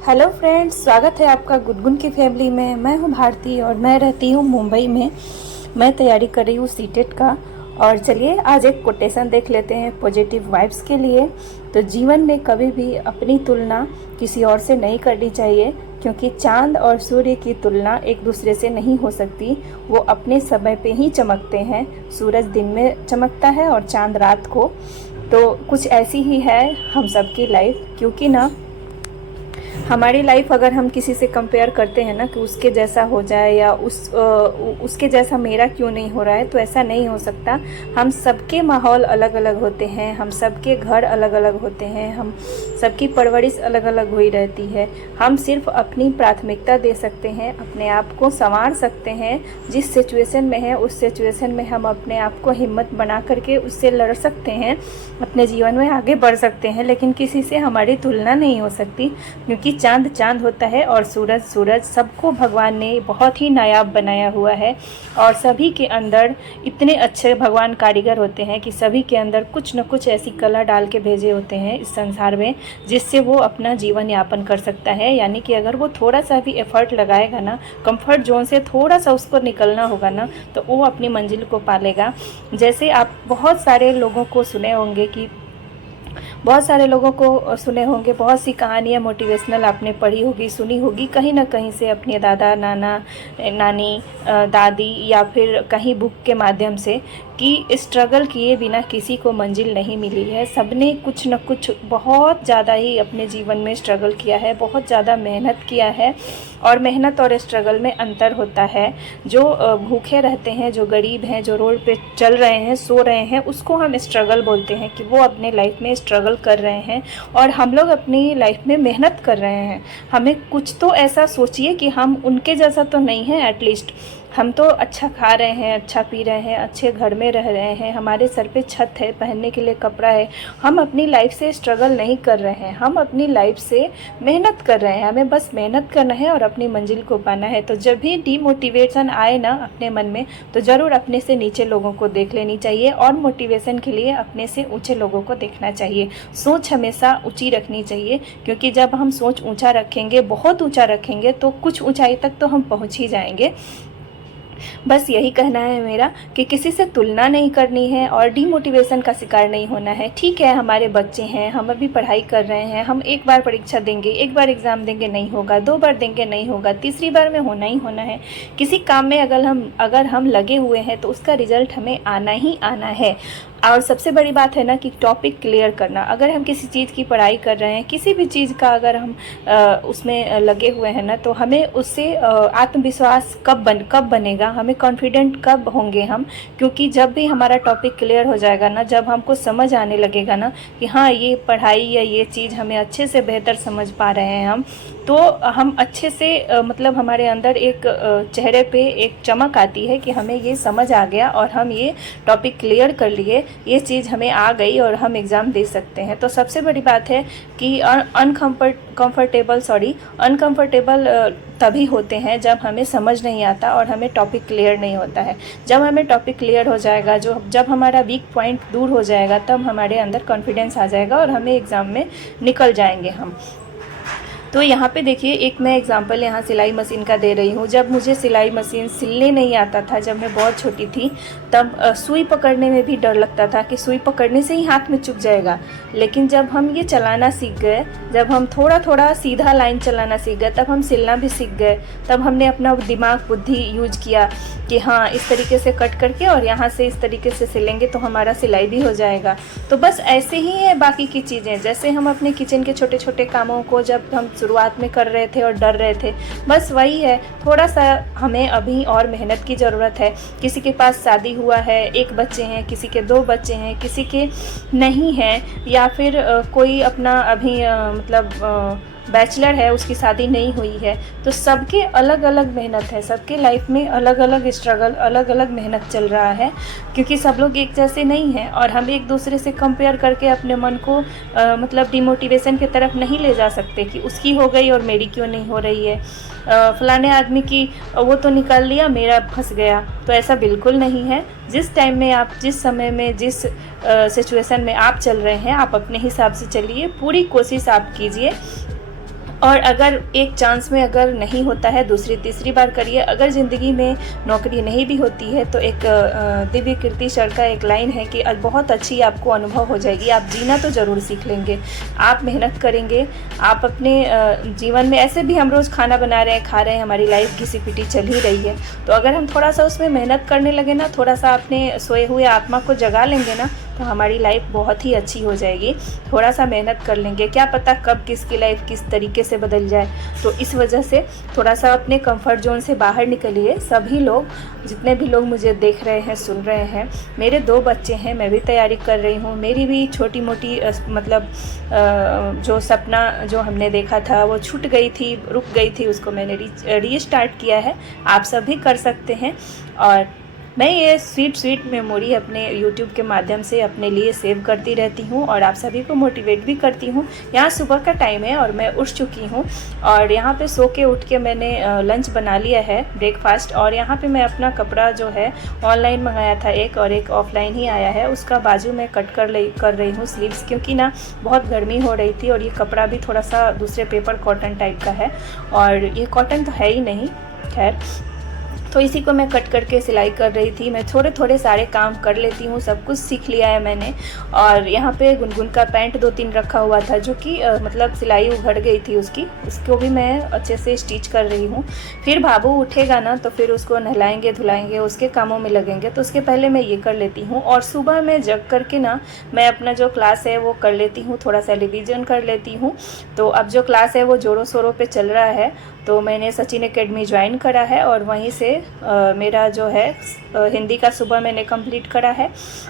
Hello friends, स्वागत है आपका गुनगुन की फैमिली में। मैं हूं भारती और मैं रहती हूं मुंबई में। मैं तैयारी कर रही हूं सीटेट का। और चलिए आज एक कोटेशन देख लेते हैं पॉजिटिव वाइब्स के लिए। तो जीवन में कभी भी अपनी तुलना किसी और से नहीं करनी चाहिए, क्योंकि चांद और सूर्य की तुलना एक दूसरे से नहीं हो सकती। वो अपने समय पे ही चमकते हैं। सूरज दिन में चमकता है और चांद रात को। तो कुछ ऐसी ही है हम सबकी लाइफ, क्योंकि ना हमारी लाइफ अगर हम किसी से कंपेयर करते हैं ना कि उसके जैसा हो जाए या उसके जैसा मेरा क्यों नहीं हो रहा है, तो ऐसा नहीं हो सकता। हम सबके माहौल अलग अलग होते हैं, हम सबके घर अलग अलग होते हैं, हम सबकी परवरिश अलग अलग हुई रहती है। हम सिर्फ अपनी प्राथमिकता दे सकते हैं, अपने आप को संवार सकते हैं। जिस सिचुएशन में है उस सिचुएशन में हम अपने आप को हिम्मत बना करके उससे लड़ सकते हैं, अपने जीवन में आगे बढ़ सकते हैं। लेकिन किसी से हमारी तुलना नहीं हो सकती, क्योंकि चांद चांद होता है और सूरज सूरज। सबको भगवान ने बहुत ही नायाब बनाया हुआ है और सभी के अंदर इतने अच्छे भगवान कारीगर होते हैं कि सभी के अंदर कुछ न कुछ ऐसी कला डाल के भेजे होते हैं इस संसार में, जिससे वो अपना जीवन यापन कर सकता है। यानी कि अगर वो थोड़ा सा भी एफर्ट लगाएगा ना, कंफर्ट जोन से थोड़ा सा उसको निकलना होगा ना, तो वो अपनी मंजिल को पालेगा। जैसे आप बहुत सारे लोगों को सुने होंगे कि बहुत सी कहानियाँ मोटिवेशनल आपने पढ़ी होगी, सुनी होगी कहीं ना कहीं से, अपने दादा नाना नानी दादी या फिर कहीं बुक के माध्यम से, कि स्ट्रगल किए बिना किसी को मंजिल नहीं मिली है। सबने कुछ न कुछ बहुत ज़्यादा ही अपने जीवन में स्ट्रगल किया है, बहुत ज़्यादा मेहनत किया है। और मेहनत और स्ट्रगल में अंतर होता है। जो भूखे रहते हैं, जो गरीब हैं, जो रोड पे चल रहे हैं, सो रहे हैं, उसको हम स्ट्रगल बोलते हैं कि वो अपने लाइफ में स्ट्रगल कर रहे हैं। और हम लोग अपनी लाइफ में मेहनत कर रहे हैं। हमें कुछ तो ऐसा सोचिए कि हम उनके जैसा तो नहीं है। एटलीस्ट हम तो अच्छा खा रहे हैं, अच्छा पी रहे हैं, अच्छे घर में रह रहे हैं, हमारे सर पे छत है, पहनने के लिए कपड़ा है। हम अपनी लाइफ से स्ट्रगल नहीं कर रहे हैं, हम अपनी लाइफ से मेहनत कर रहे हैं। हमें बस मेहनत करना है और अपनी मंजिल को पाना है। तो जब भी डीमोटिवेशन आए ना अपने मन में, तो ज़रूर अपने से नीचे लोगों को देख लेनी चाहिए और मोटिवेशन के लिए अपने से ऊँचे लोगों को देखना चाहिए। सोच हमेशा ऊँची रखनी चाहिए, क्योंकि जब हम सोच ऊँचा रखेंगे, बहुत ऊँचा रखेंगे, तो कुछ ऊँचाई तक तो हम पहुँच ही जाएंगे। बस यही कहना है मेरा कि किसी से तुलना नहीं करनी है और डीमोटिवेशन का शिकार नहीं होना है। ठीक है, हमारे बच्चे हैं, हम अभी पढ़ाई कर रहे हैं, हम एक बार परीक्षा देंगे, एक बार एग्ज़ाम देंगे नहीं होगा, 2 बार देंगे नहीं होगा, तीसरी बार में होना ही होना है। किसी काम में अगर हम लगे हुए हैं तो उसका रिजल्ट हमें आना ही आना है। और सबसे बड़ी बात है ना कि टॉपिक क्लियर करना। अगर हम किसी चीज़ की पढ़ाई कर रहे हैं, किसी भी चीज़ का अगर हम उसमें लगे हुए हैं ना, तो हमें उससे आत्मविश्वास कब बनेगा, हमें कॉन्फिडेंट कब होंगे हम। क्योंकि जब भी हमारा टॉपिक क्लियर हो जाएगा ना, जब हमको समझ आने लगेगा ना कि हाँ ये पढ़ाई या ये चीज़ हमें अच्छे से बेहतर समझ पा रहे हैं हम, तो हम अच्छे से मतलब हमारे अंदर एक चेहरे पे एक चमक आती है कि हमें ये समझ आ गया और हम ये टॉपिक क्लियर कर लिए, ये चीज़ हमें आ गई और हम एग्ज़ाम दे सकते हैं। तो सबसे बड़ी बात है कि अनकंफर्टेबल तभी होते हैं जब हमें समझ नहीं आता और हमें टॉपिक क्लियर नहीं होता है। जब हमें टॉपिक क्लियर हो जाएगा, जब हमारा वीक पॉइंट दूर हो जाएगा, तब हमारे अंदर कॉन्फिडेंस आ जाएगा और हमें एग्ज़ाम में निकल जाएंगे हम। तो यहाँ पे देखिए, एक मैं एग्जांपल यहाँ सिलाई मशीन का दे रही हूँ। जब मुझे सिलाई मशीन सिलने नहीं आता था, जब मैं बहुत छोटी थी, तब सुई पकड़ने में भी डर लगता था कि सुई पकड़ने से ही हाथ में चुभ जाएगा। लेकिन जब हम ये चलाना सीख गए, जब हम थोड़ा थोड़ा सीधा लाइन चलाना सीख गए, तब हम सिलना भी सीख गए। तब हमने अपना दिमाग बुद्धि यूज किया कि हाँ इस तरीके से कट करके और यहाँ से इस तरीके से सिलेंगे तो हमारा सिलाई भी हो जाएगा। तो बस ऐसे ही है बाकी की चीज़ें। जैसे हम अपने किचन के छोटे छोटे कामों को जब हम शुरुआत में कर रहे थे और डर रहे थे, बस वही है। थोड़ा सा हमें अभी और मेहनत की ज़रूरत है। किसी के पास शादी हुआ है, 1 बच्चे हैं, किसी के 2 बच्चे हैं, किसी के नहीं हैं, या फिर कोई अपना अभी बैचलर है, उसकी शादी नहीं हुई है। तो सबके अलग अलग मेहनत है, सबके लाइफ में अलग अलग स्ट्रगल, अलग अलग मेहनत चल रहा है, क्योंकि सब लोग एक जैसे नहीं हैं। और हम एक दूसरे से कंपेयर करके अपने मन को डिमोटिवेशन की तरफ नहीं ले जा सकते कि उसकी हो गई और मेरी क्यों नहीं हो रही है, फलाने आदमी की वो तो निकाल लिया, मेरा फंस गया। तो ऐसा बिल्कुल नहीं है। जिस टाइम में आप, जिस समय में, जिस सिचुएशन में आप चल रहे हैं, आप अपने हिसाब से चलिए, पूरी कोशिश आप कीजिए और अगर एक चांस में अगर नहीं होता है, दूसरी तीसरी बार करिए। अगर ज़िंदगी में नौकरी नहीं भी होती है तो एक दिव्य कीर्ति सर का एक लाइन है कि बहुत अच्छी आपको अनुभव हो जाएगी, आप जीना तो ज़रूर सीख लेंगे। आप मेहनत करेंगे, आप अपने जीवन में, ऐसे भी हम रोज़ खाना बना रहे हैं, खा रहे हैं, हमारी लाइफ की सीपीटी चल ही रही है, तो अगर हम थोड़ा सा उसमें मेहनत करने लगे ना, थोड़ा सा अपने सोए हुए आत्मा को जगा लेंगे ना, तो हमारी लाइफ बहुत ही अच्छी हो जाएगी। थोड़ा सा मेहनत कर लेंगे, क्या पता कब किसकी लाइफ किस तरीके से बदल जाए। तो इस वजह से थोड़ा सा अपने कंफर्ट जोन से बाहर निकलिए। सभी लोग, जितने भी लोग मुझे देख रहे हैं, सुन रहे हैं, मेरे 2 बच्चे हैं, मैं भी तैयारी कर रही हूँ। मेरी भी छोटी मोटी मतलब जो सपना जो हमने देखा था वो छूट गई थी, रुक गई थी, उसको मैंने रीस्टार्ट किया है। आप सभी कर सकते हैं। और मैं ये स्वीट मेमोरी अपने YouTube के माध्यम से अपने लिए सेव करती रहती हूँ और आप सभी को मोटिवेट भी करती हूँ। यहाँ सुबह का टाइम है और मैं उठ चुकी हूँ और यहाँ पे सो के उठ के मैंने लंच बना लिया है, ब्रेकफास्ट। और यहाँ पे मैं अपना कपड़ा जो है ऑनलाइन मंगाया था एक, और एक ऑफलाइन ही आया है, उसका बाजू में कट कर रही हूँ स्लीव्स, क्योंकि ना बहुत गर्मी हो रही थी और ये कपड़ा भी थोड़ा सा दूसरे पेपर कॉटन टाइप का है और ये कॉटन तो है ही नहीं, खैर। तो इसी को मैं कट करके सिलाई कर रही थी। मैं थोड़े थोड़े सारे काम कर लेती हूँ, सब कुछ सीख लिया है मैंने। और यहाँ पे गुनगुन का पैंट 2-3 रखा हुआ था जो कि मतलब सिलाई उघड़ गई थी उसको भी मैं अच्छे से स्टिच कर रही हूँ। फिर बाबू उठेगा ना तो फिर उसको नहलाएंगे धुलाएंगे, उसके कामों में लगेंगे, तो उसके पहले मैं ये कर लेती हूँ। और सुबह में जग करके ना मैं अपना जो क्लास है वो कर लेती हूँ, थोड़ा सा रिविज़न कर लेती हूँ। तो अब जो क्लास है वो ज़ोरों शोरों पे चल रहा है, तो मैंने सचिन एकेडमी ज्वाइन करा है और वहीं से मेरा जो है हिंदी का सुबह मैंने कंप्लीट करा है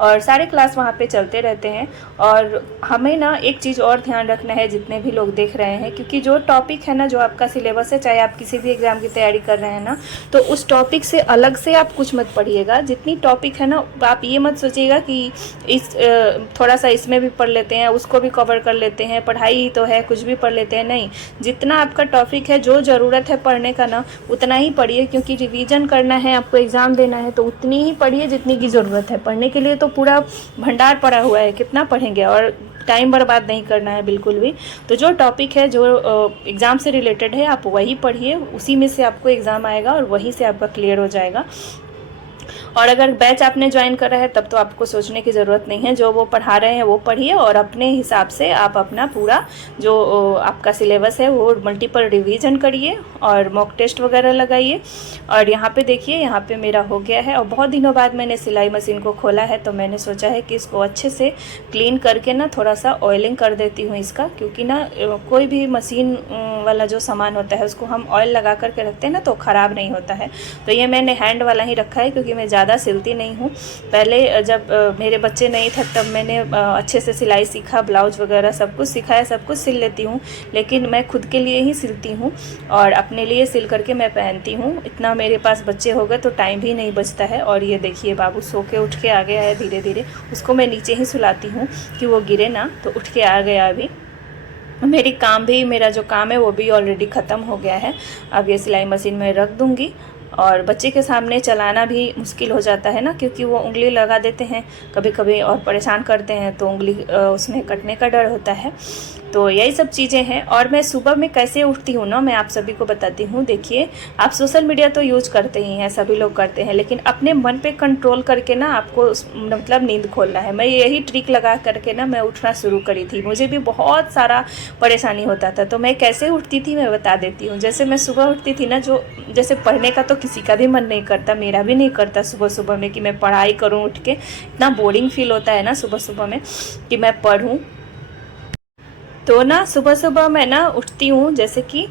और सारे क्लास वहाँ पे चलते रहते हैं। और हमें ना एक चीज़ और ध्यान रखना है, जितने भी लोग देख रहे हैं, क्योंकि जो टॉपिक है ना, जो आपका सिलेबस है, चाहे आप किसी भी एग्ज़ाम की तैयारी कर रहे हैं ना, तो उस टॉपिक से अलग से आप कुछ मत पढ़िएगा। जितनी टॉपिक है ना, आप ये मत सोचिएगा कि इस थोड़ा सा इसमें भी पढ़ लेते हैं, उसको भी कवर कर लेते हैं, पढ़ाई तो है, कुछ भी पढ़ लेते हैं, नहीं। जितना आपका टॉपिक है, जो ज़रूरत है पढ़ने का ना, उतना ही पढ़िए, क्योंकि रिवीजन करना है, आपको एग्ज़ाम देना है, तो उतनी ही पढ़िए जितनी की ज़रूरत है। पढ़ने के लिए तो पूरा भंडार पड़ा हुआ है, कितना पढ़ेंगे, और टाइम बर्बाद नहीं करना है बिल्कुल भी। तो जो टॉपिक है, जो एग्ज़ाम से रिलेटेड है, आप वही पढ़िए, उसी में से आपको एग्ज़ाम आएगा और वहीं से आपका क्लियर हो जाएगा। और अगर बैच आपने ज्वाइन करा है तब तो आपको सोचने की ज़रूरत नहीं है, जो वो पढ़ा रहे हैं वो पढ़िए और अपने हिसाब से आप अपना पूरा जो आपका सिलेबस है वो मल्टीपल रिवीजन करिए और मॉक टेस्ट वगैरह लगाइए। और यहाँ पे देखिए, यहाँ पे मेरा हो गया है और बहुत दिनों बाद मैंने सिलाई मशीन को खोला है, तो मैंने सोचा है कि इसको अच्छे से क्लीन करके ना थोड़ा सा ऑयलिंग कर देती हूँ इसका, क्योंकि ना कोई भी मशीन वाला जो सामान होता है उसको हम ऑयल लगा करके रखते हैं ना तो ख़राब नहीं होता है। तो ये मैंने हैंड वाला ही रखा है, क्योंकि मैं ज़्यादा सिलती नहीं हूँ। पहले जब मेरे बच्चे नहीं थे तब मैंने अच्छे से सिलाई सीखा, ब्लाउज वगैरह सब कुछ सिखाया, सब कुछ सिल लेती हूँ, लेकिन मैं खुद के लिए ही सिलती हूँ और अपने लिए सिल करके मैं पहनती हूँ। इतना मेरे पास बच्चे हो गए तो टाइम भी नहीं बचता है। और ये देखिए, बाबू सो के उठ के आ गया है धीरे धीरे, उसको मैं नीचे ही सुलाती हूँ कि वो गिरे ना, तो उठ के आ गया अभी। मेरा जो काम है वो भी ऑलरेडी ख़त्म हो गया है। अब ये सिलाई मशीन में रख दूँगी। और बच्चे के सामने चलाना भी मुश्किल हो जाता है ना, क्योंकि वो उंगली लगा देते हैं कभी कभी और परेशान करते हैं, तो उंगली उसमें कटने का डर होता है। तो यही सब चीज़ें हैं। और मैं सुबह में कैसे उठती हूँ ना, मैं आप सभी को बताती हूँ। देखिए, आप सोशल मीडिया तो यूज करते ही हैं, सभी लोग करते हैं, लेकिन अपने मन पे कंट्रोल करके ना आपको मतलब नींद खोलना है। मैं यही ट्रिक लगा करके ना मैं उठना शुरू करी थी। मुझे भी बहुत सारा परेशानी होता था, तो मैं कैसे उठती थी मैं बता देती हूँ। जैसे मैं सुबह उठती थी ना, जो जैसे पढ़ने का तो किसी का भी मन नहीं करता, मेरा भी नहीं करता सुबह सुबह में कि मैं पढ़ाई करूँ उठ के। इतना बोरिंग फील होता है ना सुबह सुबह में कि मैं पढ़ूँ। तो ना सुबह सुबह मैं ना उठती हूँ, जैसे कि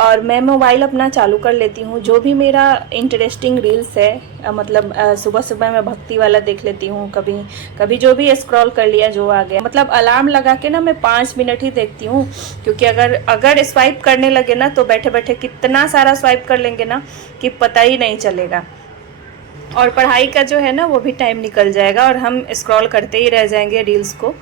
और मैं मोबाइल अपना चालू कर लेती हूँ, जो भी मेरा इंटरेस्टिंग रील्स है, मतलब सुबह सुबह मैं भक्ति वाला देख लेती हूँ, कभी कभी जो भी स्क्रॉल कर लिया जो आ गया। मतलब अलार्म लगा के ना मैं 5 मिनट ही देखती हूँ, क्योंकि अगर स्वाइप करने लगे ना तो बैठे बैठे कितना सारा स्वाइप कर लेंगे ना कि पता ही नहीं चलेगा। और पढ़ाई का जो है ना वो भी टाइम निकल जाएगा और हम स्क्रॉल करते ही रह जाएंगे रील्स को।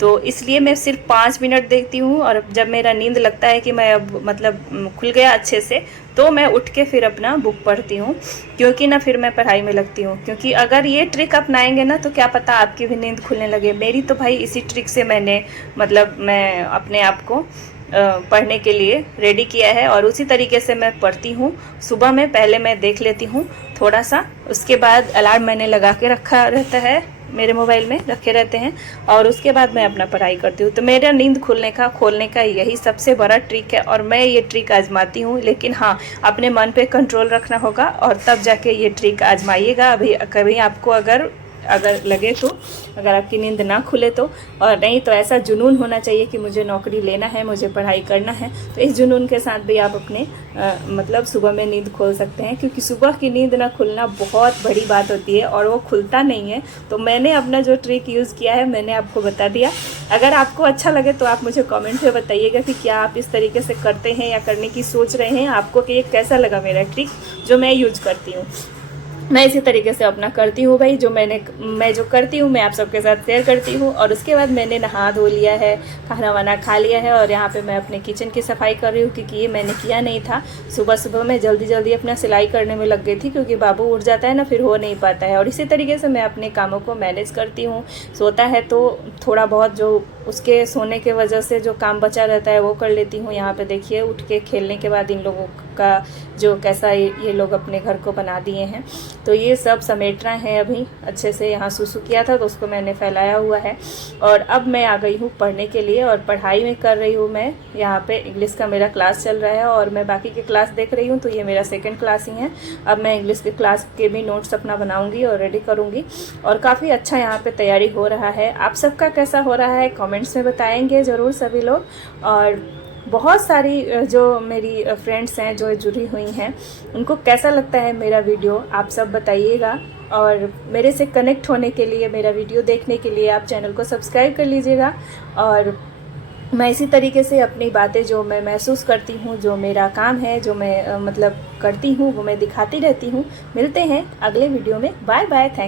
तो इसलिए मैं सिर्फ 5 मिनट देखती हूँ, और जब मेरा नींद लगता है कि मैं अब मतलब खुल गया अच्छे से, तो मैं उठ के फिर अपना बुक पढ़ती हूँ, क्योंकि ना फिर मैं पढ़ाई में लगती हूँ। क्योंकि अगर ये ट्रिक अपनाएंगे ना तो क्या पता आपकी भी नींद खुलने लगे। मेरी तो भाई इसी ट्रिक से मैं अपने आप को पढ़ने के लिए रेडी किया है और उसी तरीके से मैं पढ़ती हूँ। सुबह में पहले मैं देख लेती हूँ थोड़ा सा, उसके बाद अलार्म मैंने लगा के रखा रहता है, मेरे मोबाइल में रखे रहते हैं, और उसके बाद मैं अपना पढ़ाई करती हूँ। तो मेरा नींद खोलने का यही सबसे बड़ा ट्रिक है और मैं ये ट्रिक आजमाती हूँ। लेकिन हाँ, अपने मन पे कंट्रोल रखना होगा और तब जाके ये ट्रिक आजमाइएगा। अभी कभी आपको अगर लगे तो, अगर आपकी नींद ना खुले तो, और नहीं तो ऐसा जुनून होना चाहिए कि मुझे नौकरी लेना है, मुझे पढ़ाई करना है, तो इस जुनून के साथ भी आप अपने मतलब सुबह में नींद खोल सकते हैं। क्योंकि सुबह की नींद ना खुलना बहुत बड़ी बात होती है और वो खुलता नहीं है। तो मैंने अपना जो ट्रिक यूज़ किया है मैंने आपको बता दिया। अगर आपको अच्छा लगे तो आप मुझे कमेंट में बताइएगा कि क्या आप इस तरीके से करते हैं या करने की सोच रहे हैं, आपको कि ये कैसा लगा मेरा ट्रिक जो मैं यूज करती हूँ। मैं इसी तरीके से अपना करती हूँ भाई, जो मैं जो करती हूँ मैं आप सबके साथ शेयर करती हूँ। और उसके बाद मैंने नहा धो लिया है, खाना वाना खा लिया है और यहाँ पे मैं अपने किचन की सफाई कर रही हूँ, क्योंकि ये मैंने किया नहीं था। सुबह सुबह मैं जल्दी अपना सिलाई करने में लग गई थी, क्योंकि बाबू उठ जाता है ना, फिर हो नहीं पाता है। और इसी तरीके से मैं अपने कामों को मैनेज करती हूँ। सोता है तो थोड़ा बहुत जो उसके सोने के वजह से जो काम बचा रहता है वो कर लेती हूँ। यहाँ पे देखिए, उठ के खेलने के बाद इन लोगों का जो कैसा ये लोग अपने घर को बना दिए हैं, तो ये सब समेटना है अभी अच्छे से। यहाँ सुसु किया था तो उसको मैंने फैलाया हुआ है। और अब मैं आ गई हूँ पढ़ने के लिए और पढ़ाई में कर रही हूँ मैं। यहाँ पे इंग्लिश का मेरा क्लास चल रहा है और मैं बाकी के क्लास देख रही हूँ, तो ये मेरा सेकंड क्लास ही है। अब मैं इंग्लिश के क्लास के भी नोट्स अपना बनाऊँगी और रेडी करूँगी। और काफ़ी अच्छा यहाँ पे तैयारी हो रहा है। आप सबका कैसा हो रहा है कमेंट्स में बताएंगे ज़रूर सभी लोग। और बहुत सारी जो मेरी फ्रेंड्स हैं जो जुड़ी हुई हैं, उनको कैसा लगता है मेरा वीडियो आप सब बताइएगा। और मेरे से कनेक्ट होने के लिए, मेरा वीडियो देखने के लिए आप चैनल को सब्सक्राइब कर लीजिएगा। और मैं इसी तरीके से अपनी बातें जो मैं महसूस करती हूँ, जो मेरा काम है, जो मैं मतलब करती हूँ, वो मैं दिखाती रहती हूँ। मिलते हैं अगले वीडियो में। Bye bye. थैंक